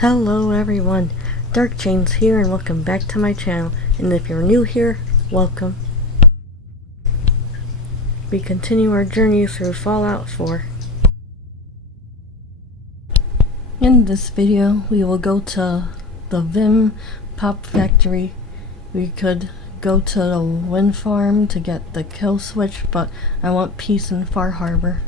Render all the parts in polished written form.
Hello everyone, Dark Chains here and welcome back to my channel, and if you're new here, welcome. We continue our journey through Fallout 4. In this video, we will go to the Vim Pop Factory. We could go to the wind farm to get the kill switch, but I want peace in Far Harbor.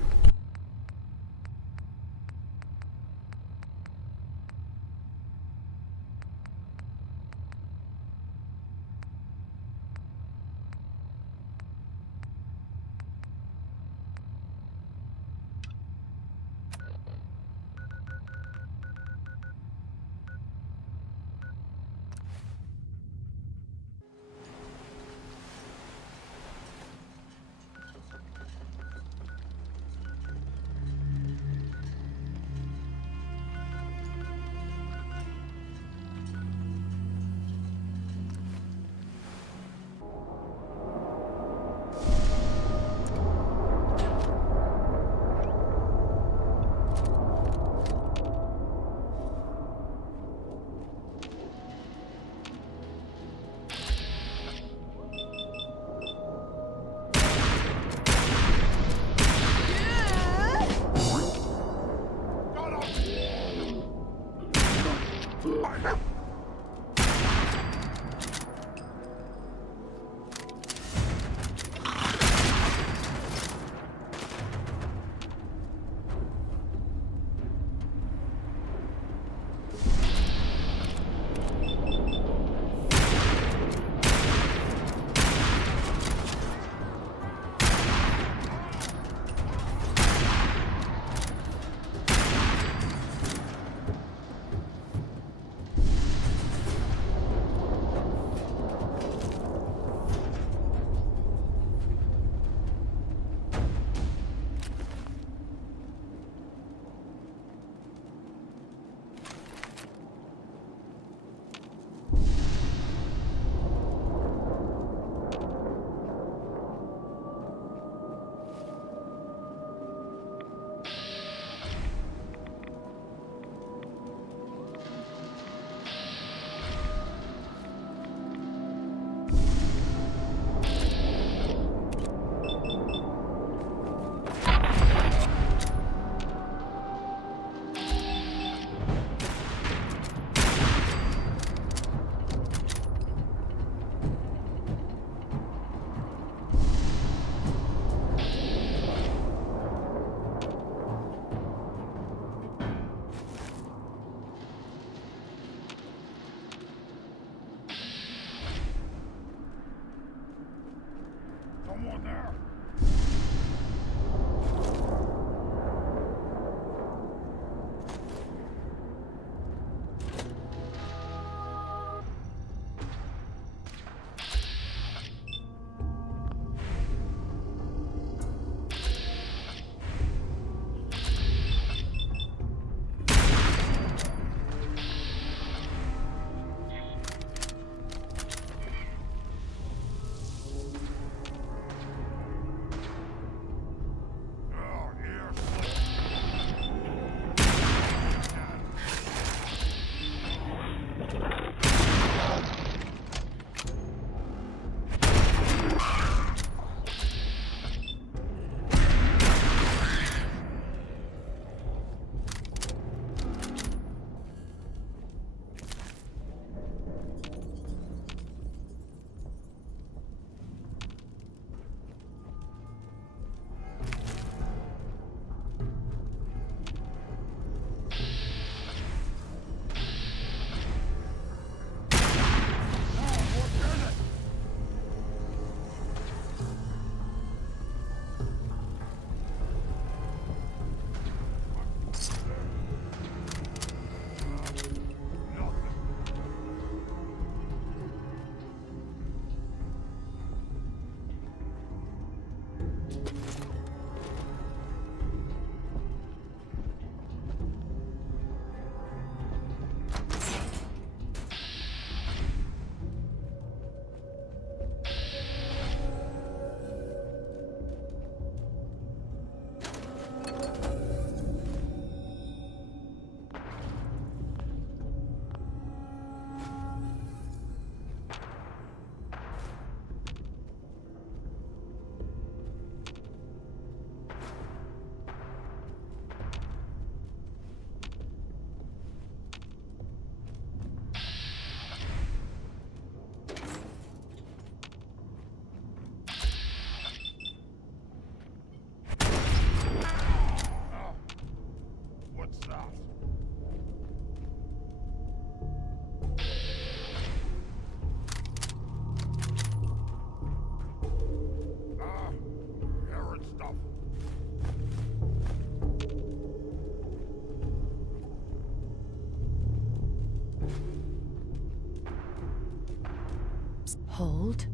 Hold.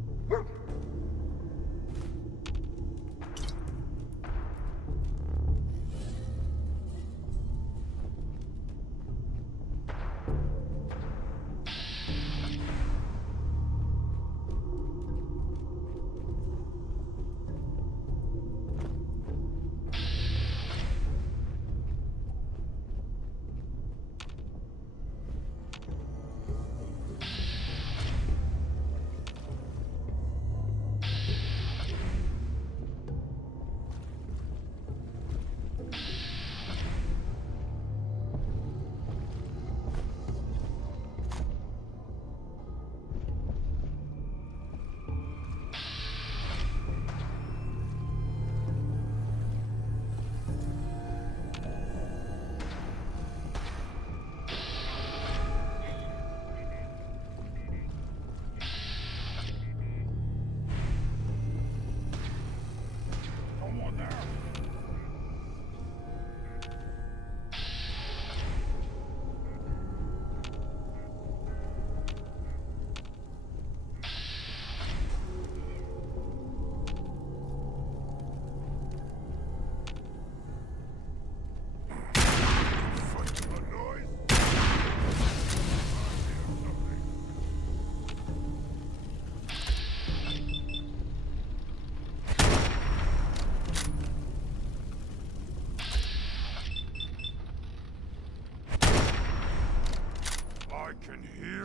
Someone there. A noise? I can hear.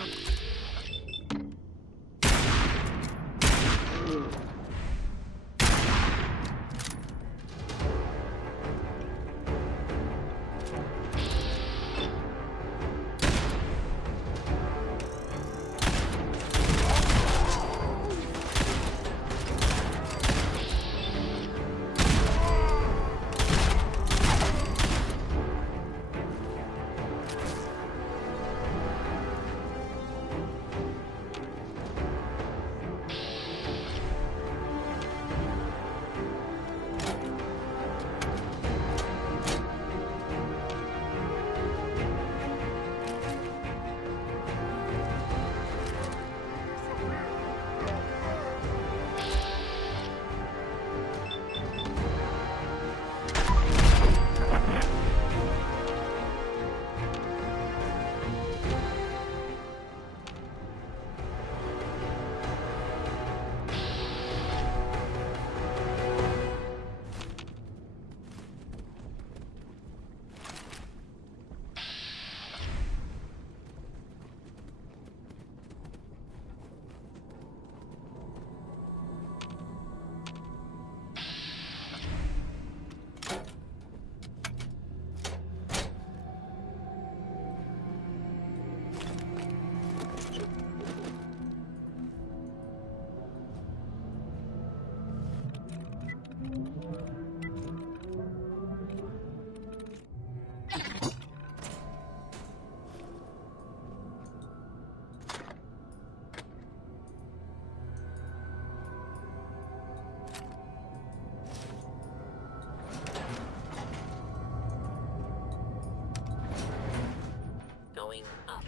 Going up.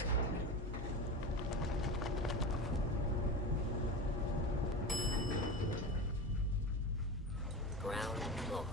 Ground floor.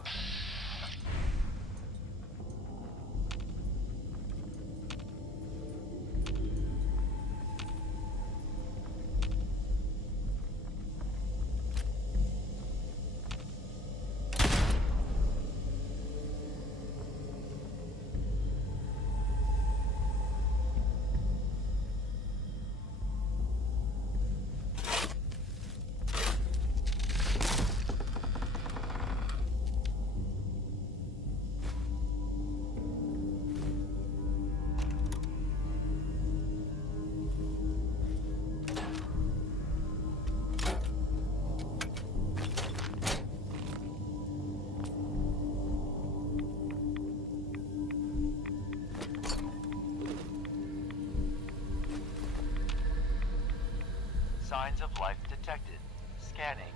Signs of life detected. Scanning.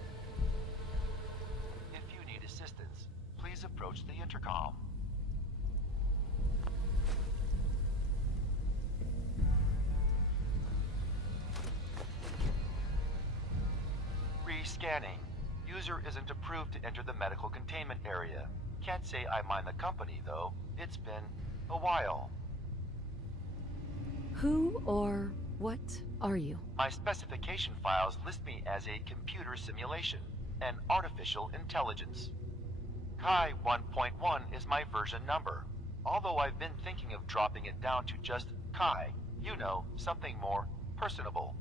If you need assistance, please approach the intercom. Scanning. User isn't approved to enter the medical containment area. Can't say I mind the company, though. It's been a while. Who or what are you? My specification files list me as a computer simulation, an artificial intelligence. Kai 1.1 is my version number, although I've been thinking of dropping it down to just Kai. You know, something more personable.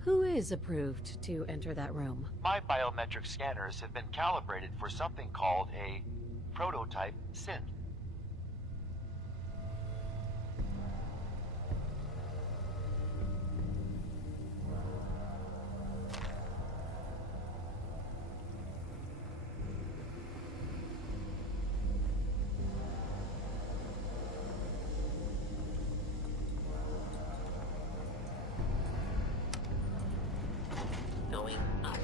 Who is approved to enter that room? My biometric scanners have been calibrated for something called a prototype synth. Going up.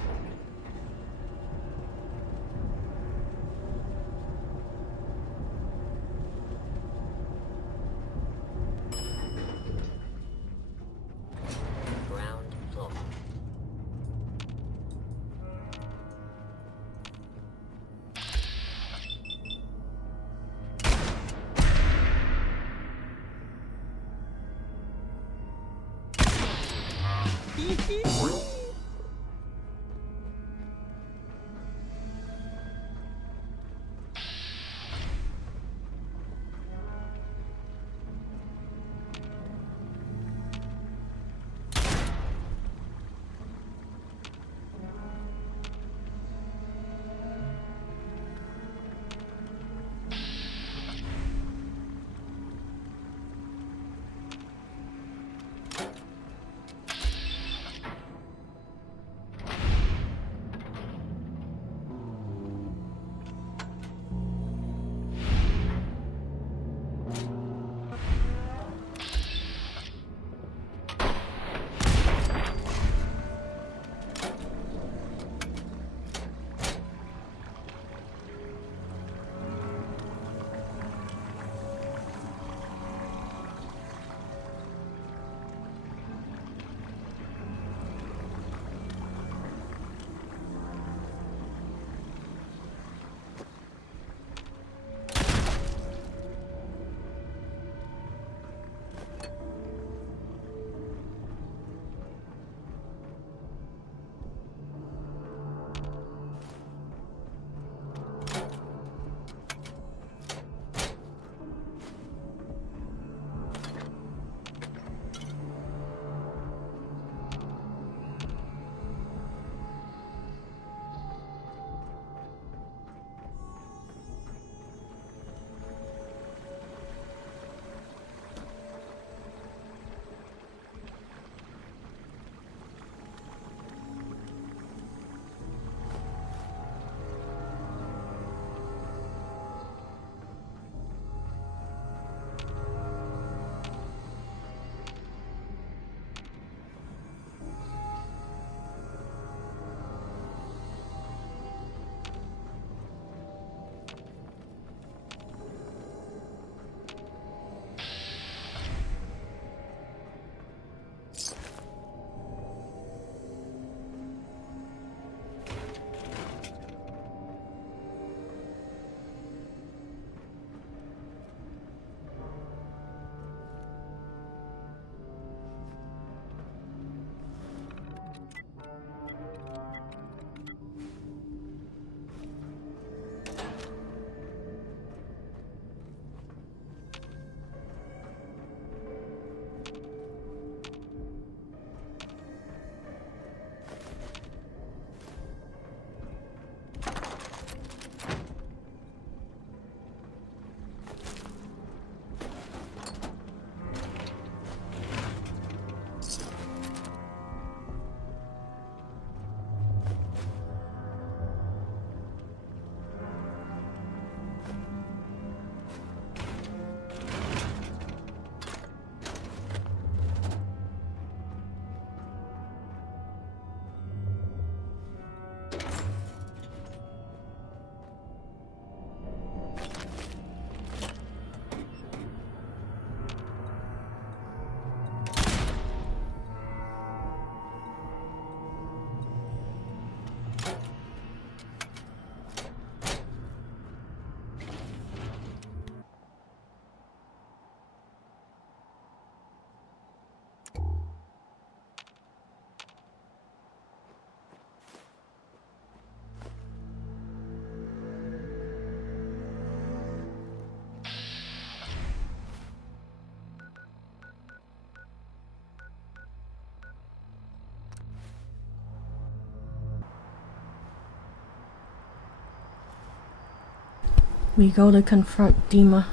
We go to confront Dima.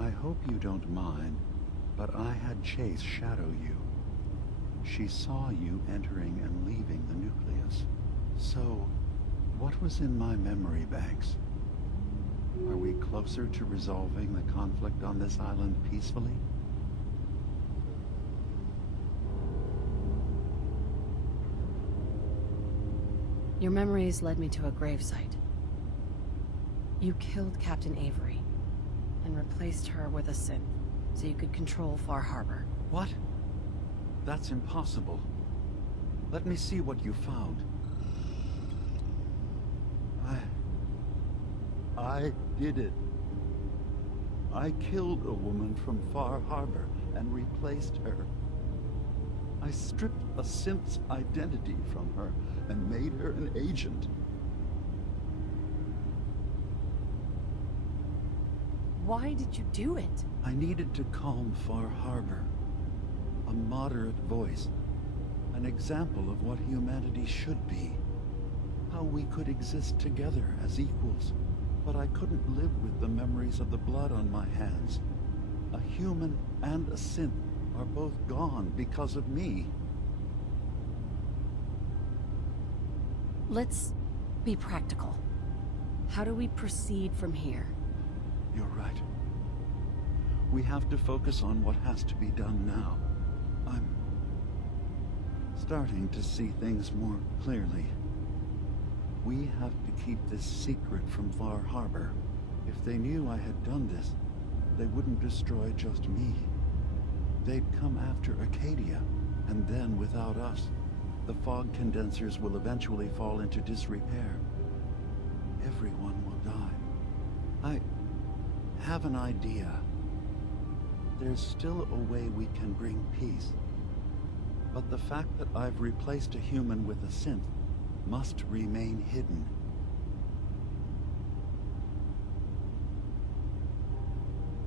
I hope you don't mind, but I had Chase shadow you. She saw you entering and leaving the nucleus. So, what was in my memory banks? Are we closer to resolving the conflict on this island peacefully? Your memories led me to a gravesite. You killed Captain Avery and replaced her with a synth so you could control Far Harbor. What? That's impossible. Let me see what you found. I did it. I killed a woman from Far Harbor and replaced her. I stripped a synth's identity from her and made her an agent. Why did you do it? I needed to calm Far Harbor. A moderate voice. An example of what humanity should be. How we could exist together as equals. But I couldn't live with the memories of the blood on my hands. A human and a synth are both gone because of me. Let's be practical. How do we proceed from here? You're right. We have to focus on what has to be done now. I'm starting to see things more clearly. We have to keep this secret from Far Harbor. If they knew I had done this, they wouldn't destroy just me. They'd come after Acadia, and then without us, the fog condensers will eventually fall into disrepair. Everyone will die. I have an idea. There's still a way we can bring peace. But the fact that I've replaced a human with a synth must remain hidden.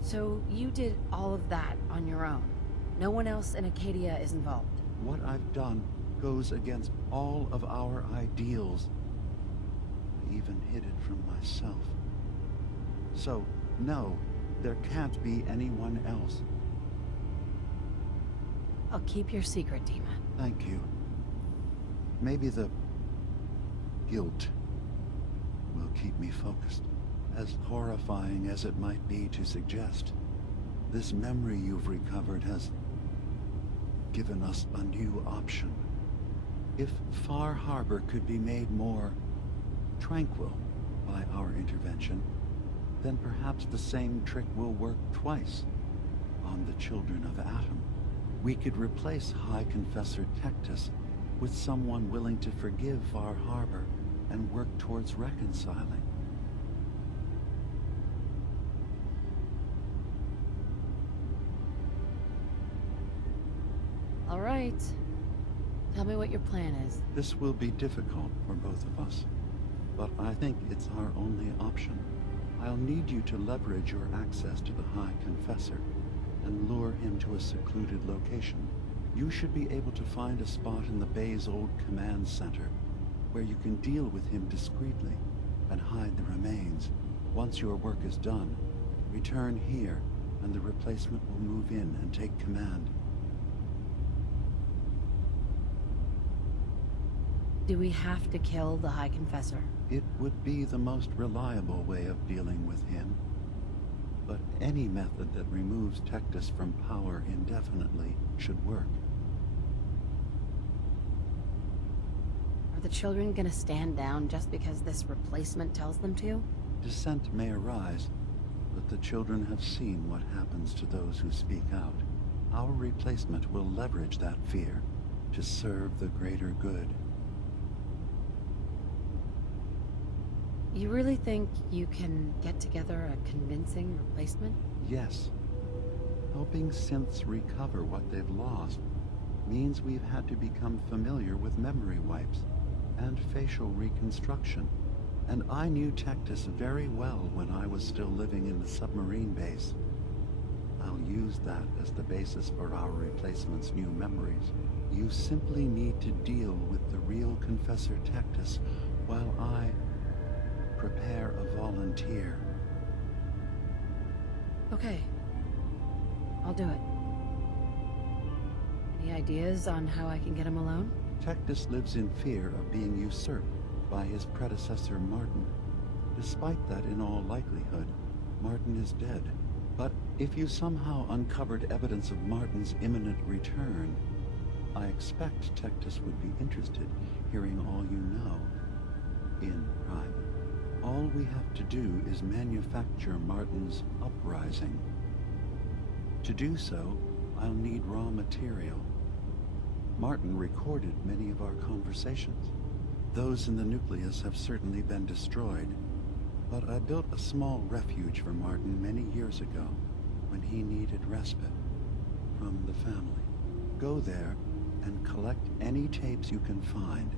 So you did all of that on your own? No one else in Acadia is involved? What I've done goes against all of our ideals. I even hid it from myself. So, no, there can't be anyone else. I'll keep your secret, Dima. Thank you. Maybe the guilt will keep me focused. As horrifying as it might be to suggest, this memory you've recovered has given us a new option. If Far Harbor could be made more tranquil by our intervention, then perhaps the same trick will work twice on the children of Atom. We could replace High Confessor Tectus with someone willing to forgive Far Harbor and work towards reconciling. All right. Tell me what your plan is. This will be difficult for both of us, but I think it's our only option. I'll need you to leverage your access to the High Confessor and lure him to a secluded location. You should be able to find a spot in the Bay's old command center where you can deal with him discreetly and hide the remains. Once your work is done, return here and the replacement will move in and take command. Do we have to kill the High Confessor? It would be the most reliable way of dealing with him. But any method that removes Tectus from power indefinitely should work. Are the children gonna stand down just because this replacement tells them to? Dissent may arise, but the children have seen what happens to those who speak out. Our replacement will leverage that fear to serve the greater good. You really think you can get together a convincing replacement? Yes. Helping synths recover what they've lost means we've had to become familiar with memory wipes and facial reconstruction. And I knew Tectus very well when I was still living in the submarine base. I'll use that as the basis for our replacement's new memories. You simply need to deal with the real Confessor Tectus while I prepare a volunteer. Okay. I'll do it. Any ideas on how I can get him alone? Tectus lives in fear of being usurped by his predecessor Martin. Despite that, in all likelihood, Martin is dead. But if you somehow uncovered evidence of Martin's imminent return, I expect Tectus would be interested hearing all you know in private. All we have to do is manufacture Martin's uprising. To do so, I'll need raw material. Martin recorded many of our conversations. Those in the nucleus have certainly been destroyed, but I built a small refuge for Martin many years ago when he needed respite from the family. Go there and collect any tapes you can find.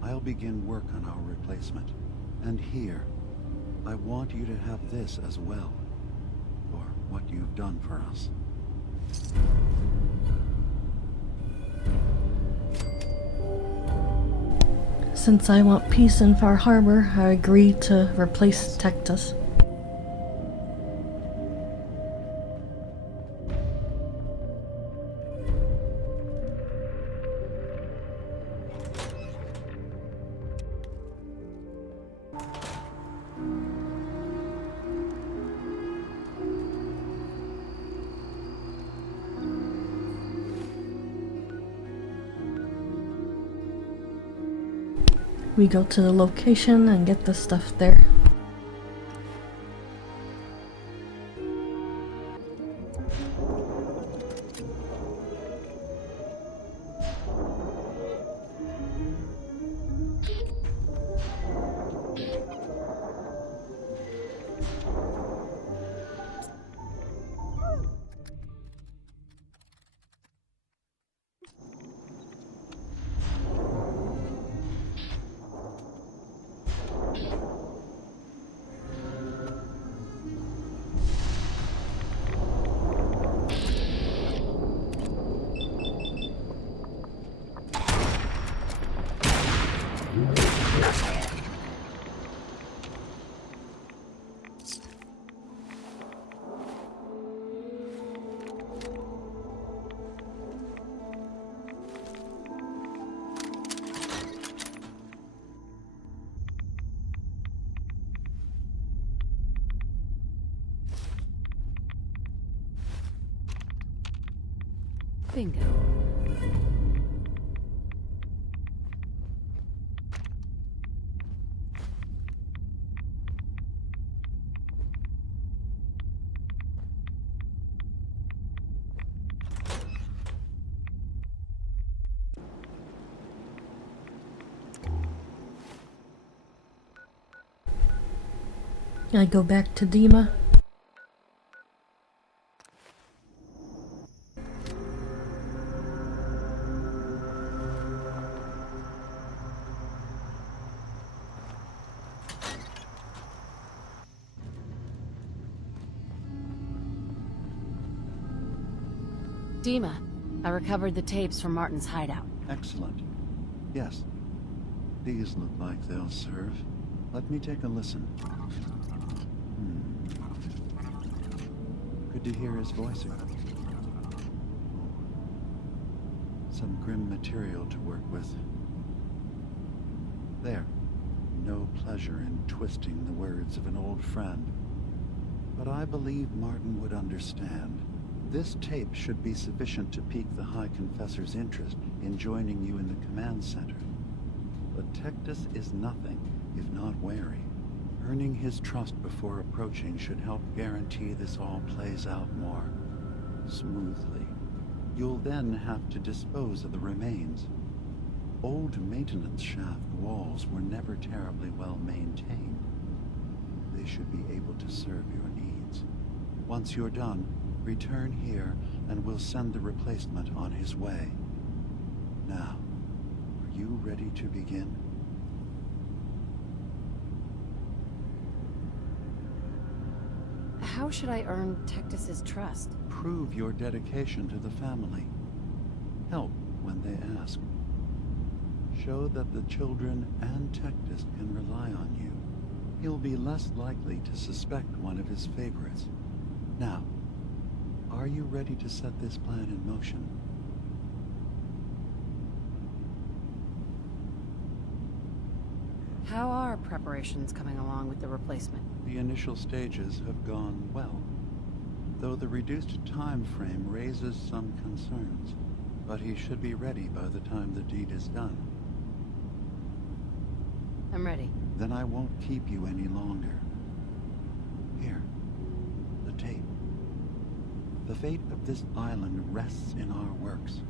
I'll begin work on our replacement. And here, I want you to have this as well, for what you've done for us. Since I want peace in Far Harbor, I agree to replace Tectus. We go to the location and get the stuff there. Bingo. I go back to Dima. Dima, I recovered the tapes from Martin's hideout. Excellent. Yes. These look like they'll serve. Let me take a listen. Good to hear his voice again. Some grim material to work with. There. No pleasure in twisting the words of an old friend. But I believe Martin would understand. This tape should be sufficient to pique the High Confessor's interest in joining you in the command center. But Tectus is nothing if not wary. Earning his trust before approaching should help guarantee this all plays out more smoothly. You'll then have to dispose of the remains. old maintenance shaft walls were never terribly well maintained. They should be able to serve your needs. Once you're done, return here and we'll send the replacement on his way. Now, are you ready to begin? How should I earn Tectus's trust? Prove your dedication to the family. Help when they ask. Show that the children and Tectus can rely on you. He'll be less likely to suspect one of his favorites. Now, are you ready to set this plan in motion? How are preparations coming along with the replacement? The initial stages have gone well, though the reduced time frame raises some concerns. But he should be ready by the time the deed is done. I'm ready. Then I won't keep you any longer. Here, the tape. The fate of this island rests in our works.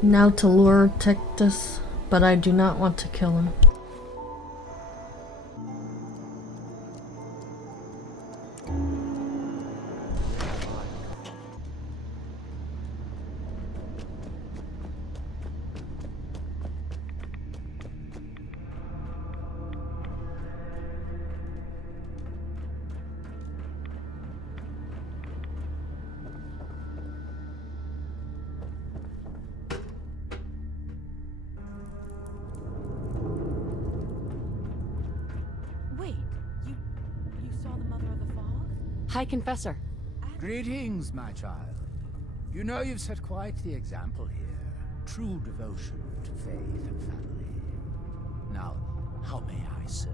Now to lure Tectus, but I do not want to kill him. Wait, you saw the Mother of the Fog? Hi, Confessor. Greetings, my child. You know you've set quite the example here. True devotion to faith and family. Now, how may I serve?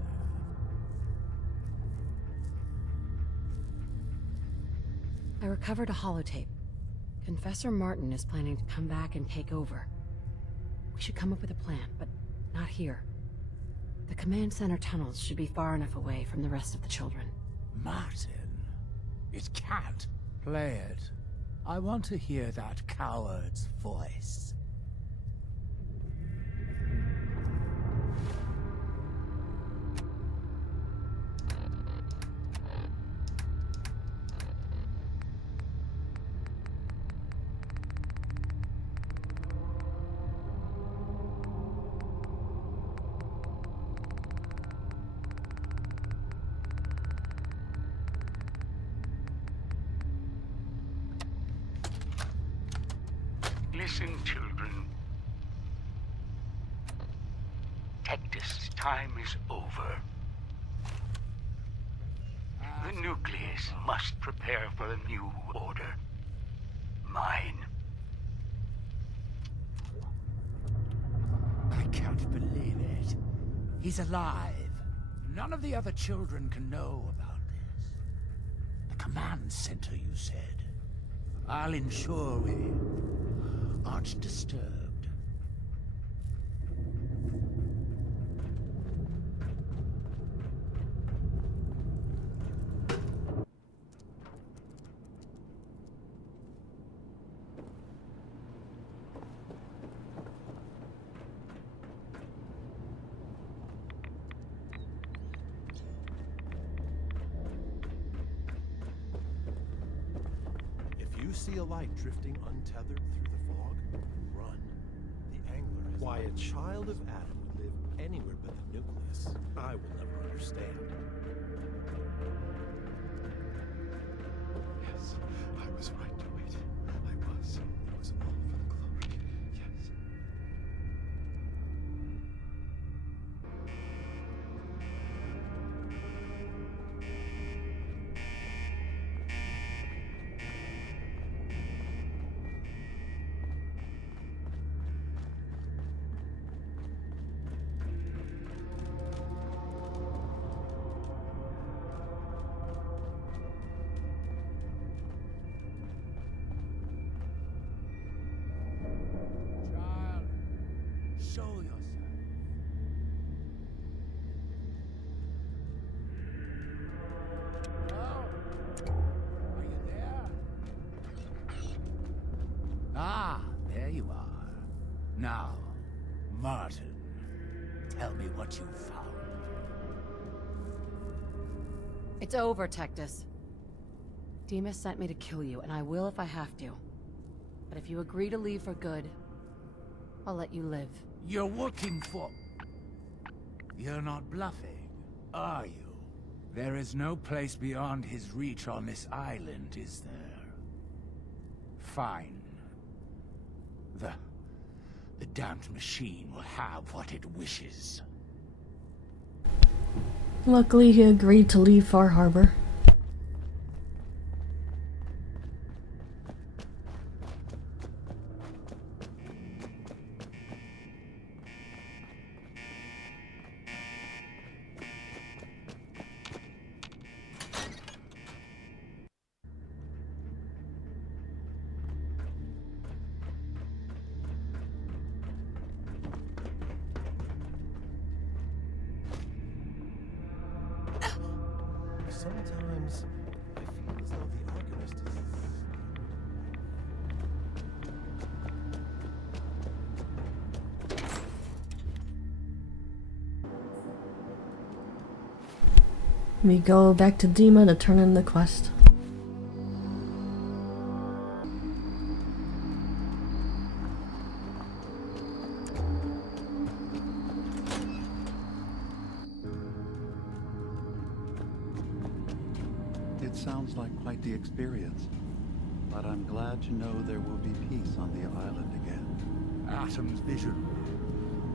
I recovered a holotape. Confessor Martin is planning to come back and take over. We should come up with a plan, but not here. The command center tunnels should be far enough away from the rest of the children. Martin? It can't. Play it. I want to hear that coward's voice. Listen, children. Tectus' time is over. The nucleus must prepare for a new order. Mine. I can't believe it. He's alive. None of the other children can know about this. The command center, you said. I'll ensure we aren't disturbed. If you see a light drifting untethered through the fog, run. The angler has why a child of Adam would live anywhere but the nucleus, I will never understand. Yes, I was right to wait. I was. It was all for the glory. Yes. Martin, tell me what you found. It's over, Tectus. Demas sent me to kill you, and I will if I have to. But if you agree to leave for good, I'll let you live. You're working for... You're not bluffing, are you? There is no place beyond his reach on this island, is there? Fine. The damned machine will have what it wishes. Luckily, he agreed to leave Far Harbor. Sometimes I feel as though the Arcanist is... We go back to Dima to turn in the quest. It sounds like quite the experience, but I'm glad to know there will be peace on the island again. Atom's vision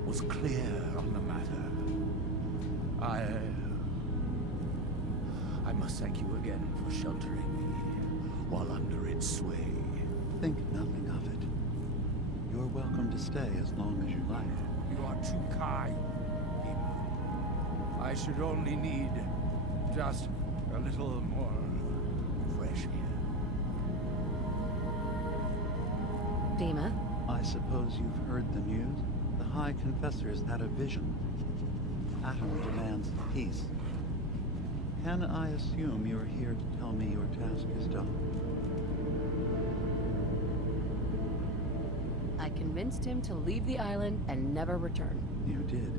was clear on the matter. I must thank you again for sheltering me while under its sway. Think nothing of it. You're welcome to stay as long as you like. You are too kind, Dima. I should only need just a little more fresh air. Dima? I suppose you've heard the news? The High Confessor's had a vision. Atom demands peace. Can I assume you're here to tell me your task is done? I convinced him to leave the island and never return. You did.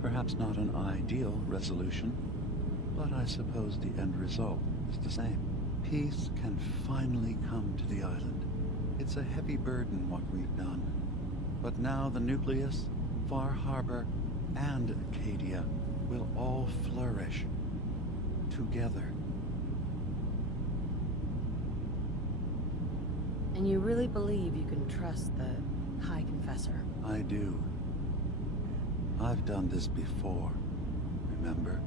Perhaps not an ideal resolution, but I suppose the end result is the same. Peace can finally come to the island. It's a heavy burden what we've done. But now the Nucleus, Far Harbor, and Acadia will all flourish together. And you really believe you can trust the High Confessor? I do. I've done this before, remember?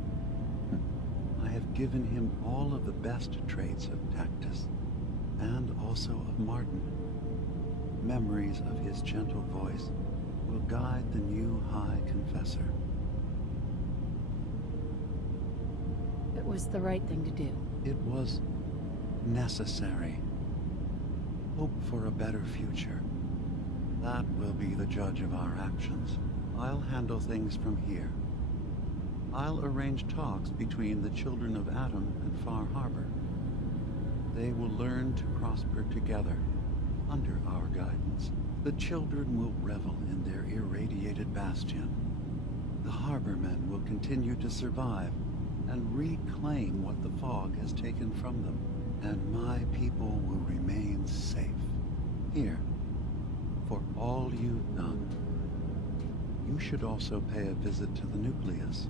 I have given him all of the best traits of Tactus, and also of Martin. Memories of his gentle voice will guide the new High Confessor. It was the right thing to do. It was necessary. Hope for a better future. That will be the judge of our actions. I'll handle things from here. I'll arrange talks between the children of Atom and Far Harbor. They will learn to prosper together under our guidance. The children will revel in their irradiated bastion. The Harbormen will continue to survive and reclaim what the fog has taken from them. And my people will remain safe. Here, for all you've done. You should also pay a visit to the Nucleus.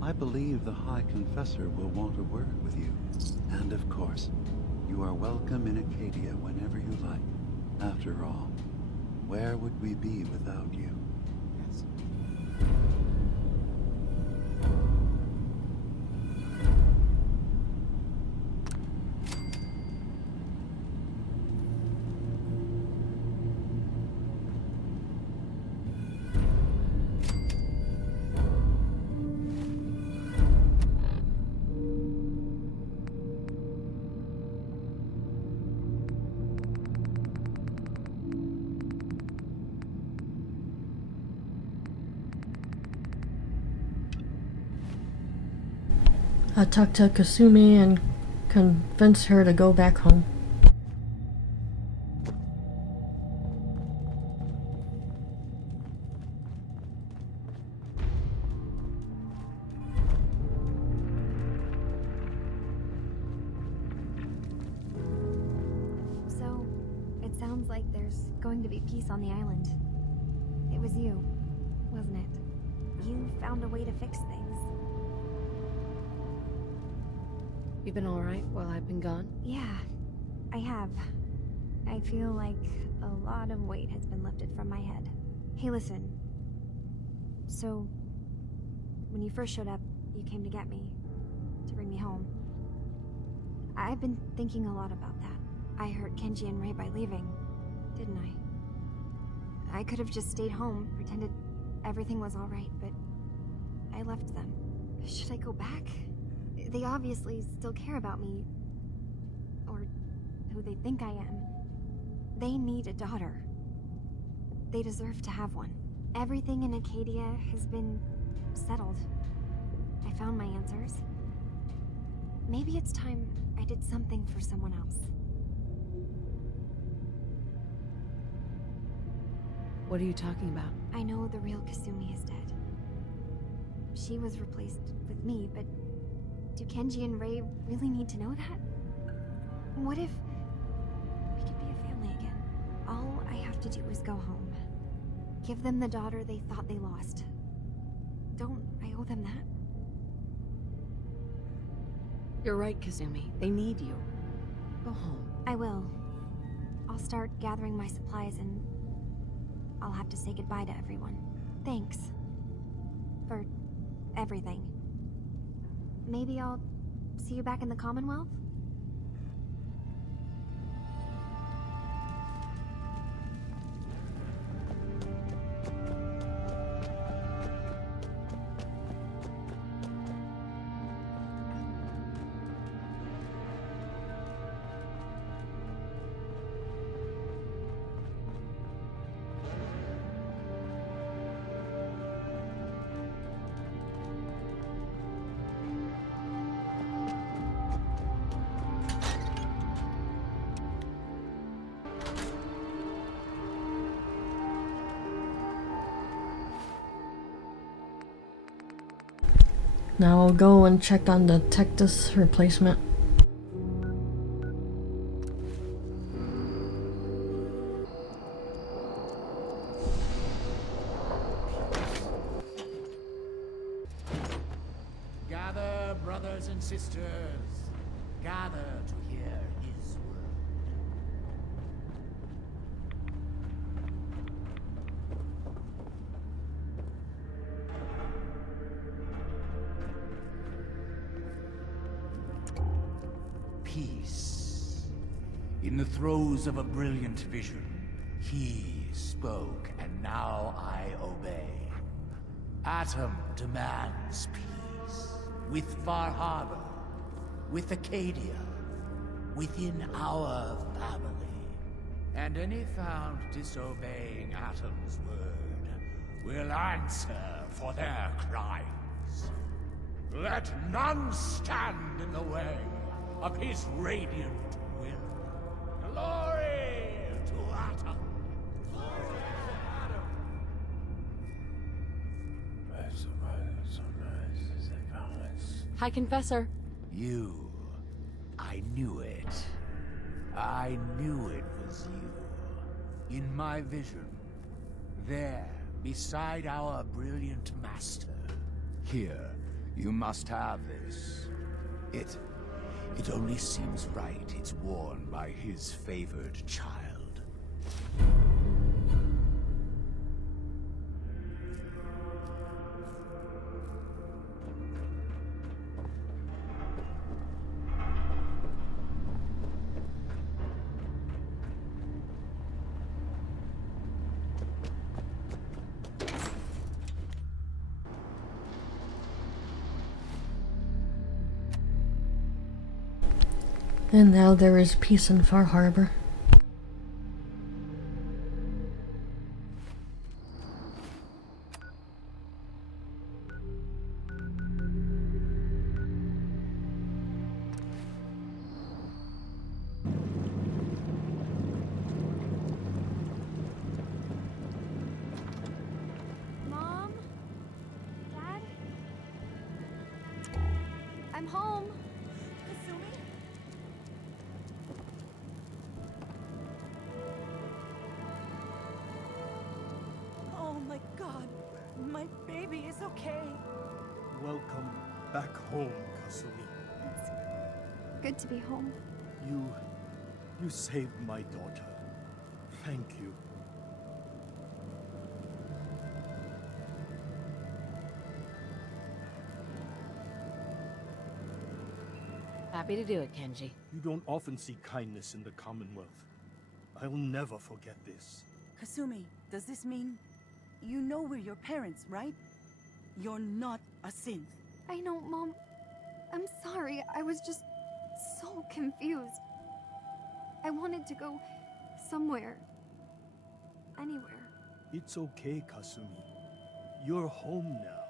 I believe the High Confessor will want a word with you. And of course, you are welcome in Acadia whenever you like. After all, where would we be without you? Yes. I talked to Kasumi and convinced her to go back home. there's going to be peace on the island. It was you, wasn't it? You found a way to fix things. You been alright while I've been gone? Yeah, I have. I feel like a lot of weight has been lifted from my head. Hey, listen. So, when you first showed up, you came to get me, to bring me home. I've been thinking a lot about that. I hurt Kenji and Ray by leaving, didn't I? I could have just stayed home, pretended everything was alright, but I left them. Should I go back? They obviously still care about me. Or who they think I am. They need a daughter. They deserve to have one. Everything in Acadia has been settled. I found my answers. Maybe it's time I did something for someone else. What are you talking about? I know the real Kasumi is dead. She was replaced with me, but do Kenji and Ray really need to know that? What if we could be a family again? All I have to do is go home. Give them the daughter they thought they lost. Don't I owe them that? You're right, Kazumi. They need you. Go home. I will. I'll start gathering my supplies and I'll have to say goodbye to everyone. Thanks. For everything. Maybe I'll see you back in the Commonwealth? Now I'll go and check on the Tectus replacement. Gather, brothers and sisters. Gather to hear his word. Peace. In the throes of a brilliant vision, he spoke, and now I obey. Atom demands peace. With Far Harbor, with Acadia, within our family. And any found disobeying Atom's word will answer for their crimes. Let none stand in the way of his radiant will. Glory to Atom! Glory to Atom! Hi, Confessor. You. I knew it. I knew it was you. In my vision. There, beside our brilliant master. Here, you must have this. It only seems right it's worn by his favored child. And now there is peace in Far Harbor. Mom? Dad? I'm home. Kasumi? baby is okay. Welcome back home, Kasumi. It's good to be home. You saved my daughter. Thank you. Happy to do it, Kenji. You don't often see kindness in the Commonwealth. I'll never forget this. Kasumi, does this mean you know we're your parents, right? You're not a synth. I know, Mom. I'm sorry. I was just so confused. I wanted to go somewhere. Anywhere. It's okay, Kasumi. You're home now.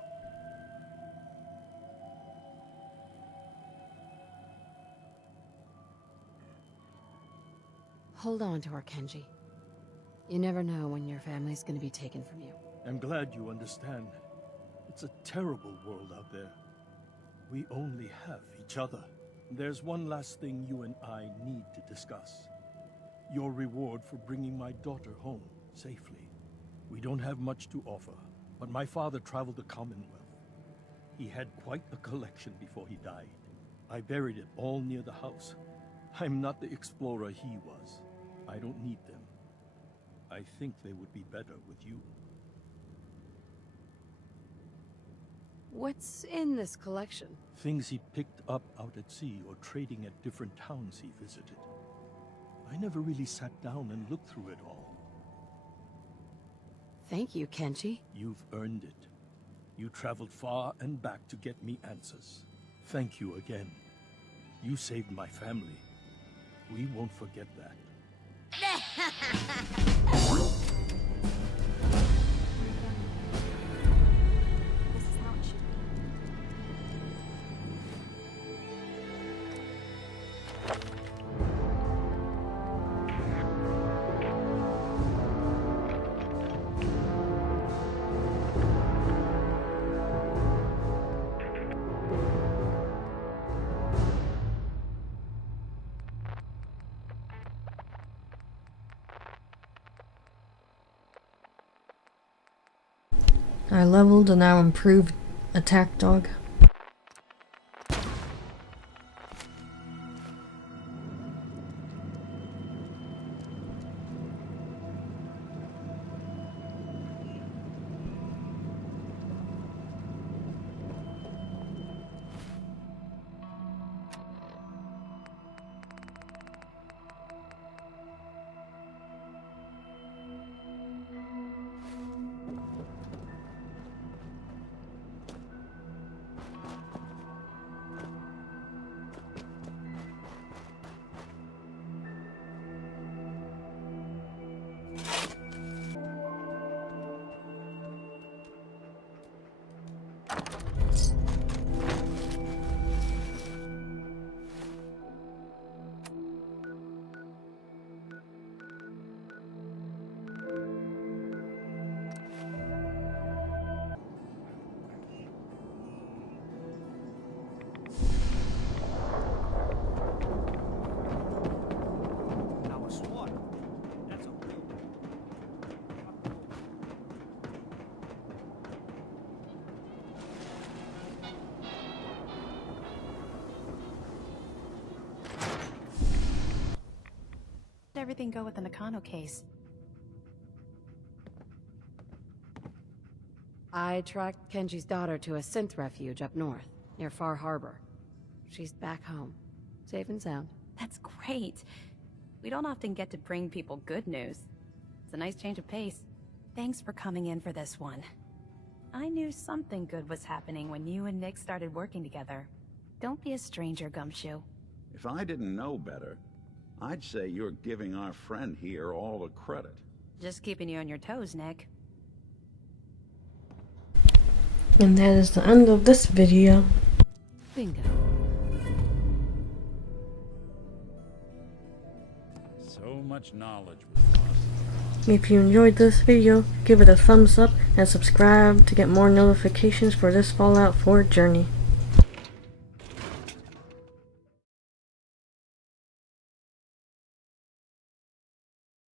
Hold on to her, Kenji. You never know when your family's gonna be taken from you. I'm glad you understand. It's a terrible world out there. We only have each other. There's one last thing you and I need to discuss. Your reward for bringing my daughter home safely. We don't have much to offer, but my father traveled the Commonwealth. He had quite a collection before he died. I buried it all near the house. I'm not the explorer he was. I don't need them. I think they would be better with you. What's in this collection? Things he picked up out at sea or trading at different towns he visited. I never really sat down and looked through it all. Thank you, Kenji. You've earned it. You traveled far and back to get me answers. Thank you again. You saved my family. We won't forget that. This is how it should I leveled and now improved attack dog. Everything go with the Nakano case? I tracked Kenji's daughter to a synth refuge up north, near Far Harbor. She's back home, safe and sound. That's great. We don't often get to bring people good news. It's a nice change of pace. Thanks for coming in for this one. I knew something good was happening when you and Nick started working together. Don't be a stranger, Gumshoe. If I didn't know better, I'd say you're giving our friend here all the credit. Just keeping you on your toes, Nick. And that is the end of this video. Bingo. So much knowledge was lost. If you enjoyed this video, give it a thumbs up and subscribe to get more notifications for this Fallout 4 journey.